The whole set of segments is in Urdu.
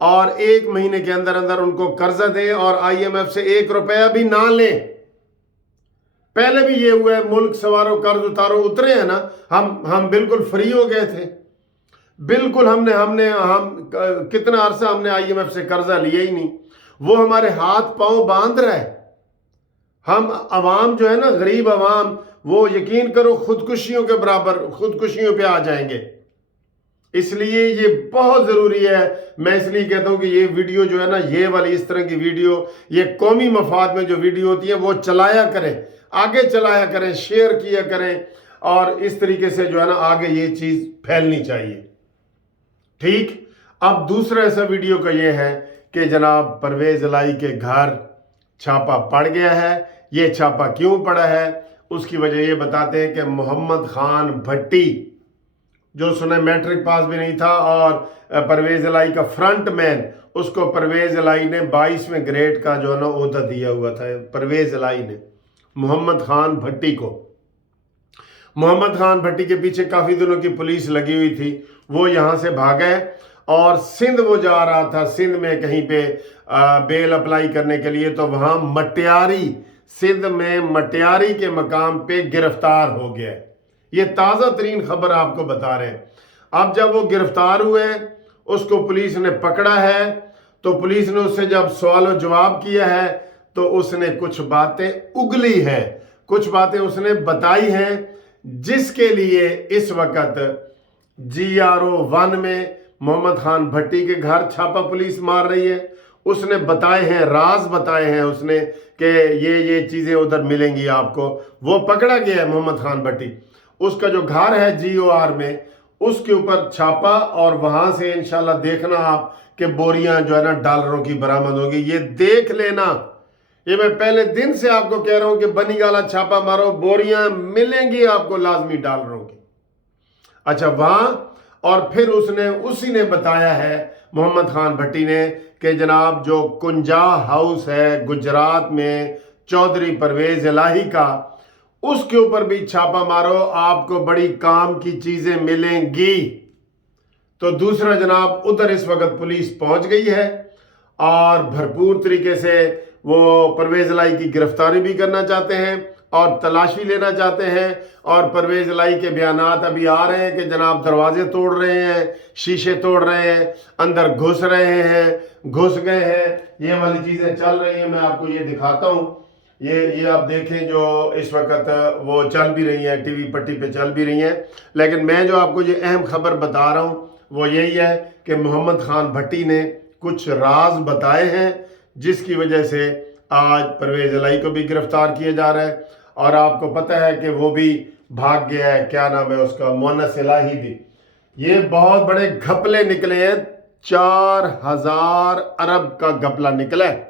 اور 1 مہینے کے اندر اندر ان کو قرضہ دیں اور IMF سے 1 روپیہ بھی نہ لیں۔ پہلے بھی یہ ہوا ہے، ملک سوارو قرض اتارو اترے ہیں نا، ہم بالکل فری ہو گئے تھے، بالکل ہم کتنا عرصہ ہم نے IMF سے قرضہ لیا ہی نہیں، وہ ہمارے ہاتھ پاؤں باندھ رہا ہے۔ ہم عوام جو ہے نا، غریب عوام، وہ یقین کرو خودکشیوں کے برابر خودکشیوں پہ آ جائیں گے۔ اس لیے یہ بہت ضروری ہے، میں اس لیے کہتا ہوں کہ یہ ویڈیو جو ہے نا، یہ والی اس طرح کی ویڈیو، یہ قومی مفاد میں جو ویڈیو ہوتی ہے وہ چلایا کریں، آگے چلایا کریں، شیئر کیا کریں، اور اس طریقے سے جو ہے نا آگے یہ چیز پھیلنی چاہیے۔ ٹھیک، اب دوسرا ایسا ویڈیو کا یہ ہے کہ جناب پرویز الہی کے گھر چھاپا پڑ گیا ہے۔ یہ چھاپا کیوں پڑا ہے، اس کی وجہ یہ بتاتے ہیں کہ محمد خان بھٹی، جو سنیں میٹرک پاس بھی نہیں تھا اور پرویز الہی کا فرنٹ مین، اس کو پرویز الہی نے 22ویں گریڈ کا جو ہے نا عہدہ دیا ہوا تھا، پرویز الہی نے محمد خان بھٹی کو۔ محمد خان بھٹی کے پیچھے کافی دنوں کی پولیس لگی ہوئی تھی، وہ یہاں سے بھاگا ہے اور سندھ وہ جا رہا تھا، سندھ میں کہیں پہ بیل اپلائی کرنے کے لیے، تو وہاں مٹیاری، سندھ میں مٹیاری کے مقام پہ گرفتار ہو گیا ہے۔ یہ تازہ ترین خبر آپ کو بتا رہے ہیں۔ اب جب وہ گرفتار ہوئے، اس کو پولیس نے پکڑا ہے، تو پولیس نے اس سے جب سوال و جواب کیا ہے تو اس نے کچھ باتیں اگلی ہیں، کچھ باتیں اس نے بتائی ہیں، جس کے لیے اس وقت GRO 1 میں محمد خان بھٹی کے گھر چھاپا پولیس مار رہی ہے۔ اس نے بتائے ہیں، راز بتائے ہیں اس نے کہ یہ چیزیں ادھر ملیں گی آپ کو۔ وہ پکڑا گیا ہے محمد خان بھٹی، اس کا جو گھر ہے GOR میں، اس کے اوپر چھاپا، اور وہاں سے انشاءاللہ دیکھنا آپ کہ بوریاں جو ہے نا ڈالروں کی برآمد ہوگی۔ یہ دیکھ لینا، یہ میں پہلے دن سے آپ کو کہہ رہا ہوں کہ بنی گالا چھاپا مارو، بوریاں ملیں گی آپ کو لازمی ڈالروں کی۔ اچھا، وہاں اور پھر اسی نے بتایا ہے محمد خان بھٹی نے کہ جناب جو کنجا ہاؤس ہے گجرات میں چودھری پرویز الہی کا، اس کے اوپر بھی چھاپا مارو، آپ کو بڑی کام کی چیزیں ملیں گی۔ تو دوسرا جناب ادھر اس وقت پولیس پہنچ گئی ہے اور بھرپور طریقے سے وہ پرویز الہی کی گرفتاری بھی کرنا چاہتے ہیں اور تلاشی لینا چاہتے ہیں، اور پرویز الہی کے بیانات ابھی آ رہے ہیں کہ جناب دروازے توڑ رہے ہیں، شیشے توڑ رہے ہیں، اندر گھس رہے ہیں، گھس گئے ہیں، یہ والی چیزیں چل رہی ہیں۔ میں آپ کو یہ دکھاتا ہوں، یہ آپ دیکھیں جو اس وقت وہ چل بھی رہی ہیں، ٹی وی پٹی پہ چل بھی رہی ہیں، لیکن میں جو آپ کو یہ اہم خبر بتا رہا ہوں وہ یہی ہے کہ محمد خان بھٹی نے کچھ راز بتائے ہیں، جس کی وجہ سے آج پرویز الہی کو بھی گرفتار کیا جا رہا ہے، اور آپ کو پتہ ہے کہ وہ بھی بھاگ گیا ہے، کیا نام ہے اس کا، مونس الہی بھی۔ یہ بہت بڑے گھپلے نکلے ہیں، 4000 ارب کا گھپلہ نکلا ہے،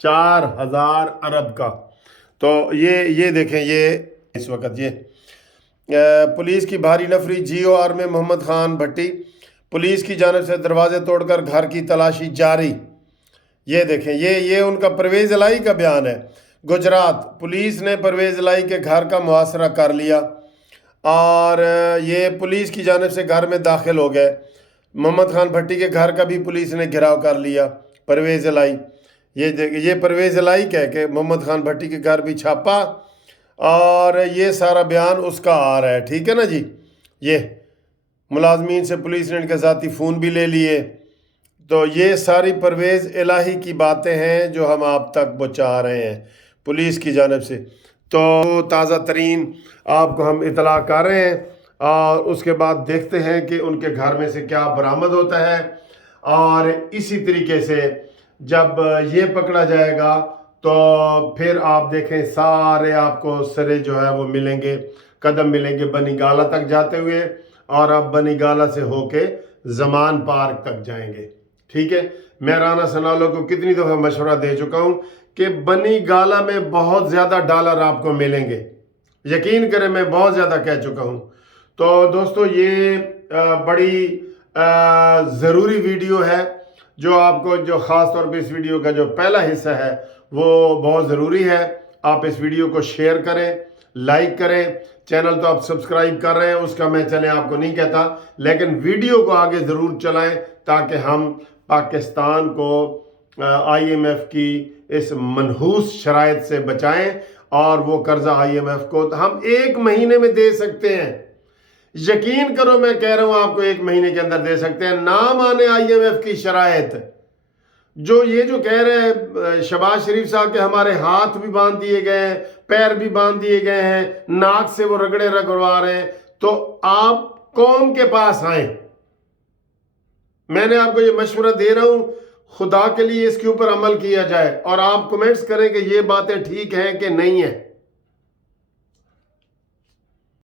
4000 ارب کا۔ تو یہ دیکھیں، یہ اس وقت یہ پولیس کی بھاری نفری GOR میں محمد خان بھٹی، پولیس کی جانب سے دروازے توڑ کر گھر کی تلاشی جاری۔ یہ دیکھیں، یہ ان کا پرویز الہی کا بیان ہے۔ گجرات پولیس نے پرویز الہی کے گھر کا محاصرہ کر لیا اور یہ پولیس کی جانب سے گھر میں داخل ہو گئے۔ محمد خان بھٹی کے گھر کا بھی پولیس نے گھراؤ کر لیا۔ پرویز الہی، یہ پرویز الہی کہہ کہ محمد خان بھٹی کے گھر بھی چھاپا، اور یہ سارا بیان اس کا آ رہا ہے، ٹھیک ہے نا جی۔ یہ ملازمین سے پولیس نے ان کے ذاتی فون بھی لے لیے۔ تو یہ ساری پرویز الہی کی باتیں ہیں جو ہم آپ تک پہنچا رہے ہیں پولیس کی جانب سے۔ تو تازہ ترین آپ کو ہم اطلاع کر رہے ہیں، اور اس کے بعد دیکھتے ہیں کہ ان کے گھر میں سے کیا برآمد ہوتا ہے، اور اسی طریقے سے جب یہ پکڑا جائے گا تو پھر آپ دیکھیں سارے آپ کو سرے جو ہے وہ ملیں گے، قدم ملیں گے بنی گالا تک جاتے ہوئے، اور آپ بنی گالا سے ہو کے زمان پارک تک جائیں گے، ٹھیک ہے۔ میں رانا سنالو کو کتنی دفعہ مشورہ دے چکا ہوں کہ بنی گالا میں بہت زیادہ ڈالر آپ کو ملیں گے، یقین کریں، میں بہت زیادہ کہہ چکا ہوں۔ تو دوستو یہ بڑی ضروری ویڈیو ہے، جو آپ کو جو خاص طور پہ اس ویڈیو کا جو پہلا حصہ ہے وہ بہت ضروری ہے۔ آپ اس ویڈیو کو شیئر کریں، لائک کریں، چینل تو آپ سبسکرائب کر رہے ہیں، اس کا میں چلیں آپ کو نہیں کہتا، لیکن ویڈیو کو آگے ضرور چلائیں تاکہ ہم پاکستان کو آئی ایم ایف کی اس منحوس شرائط سے بچائیں، اور وہ قرضہ آئی ایم ایف کو ہم 1 مہینے میں دے سکتے ہیں۔ یقین کرو میں کہہ رہا ہوں آپ کو 1 مہینے کے اندر دے سکتے ہیں، نہ مانے آئی ایم ایف کی شرائط۔ جو کہہ رہے ہیں شہباز شریف صاحب کہ ہمارے ہاتھ بھی باندھ دیے گئے ہیں، پیر بھی باندھ دیے گئے ہیں، ناک سے وہ رگڑے رگڑوا رہے ہیں، تو آپ قوم کے پاس آئیں۔ میں نے آپ کو یہ مشورہ دے رہا ہوں، خدا کے لیے اس کے اوپر عمل کیا جائے، اور آپ کمنٹس کریں کہ یہ باتیں ٹھیک ہیں کہ نہیں ہیں۔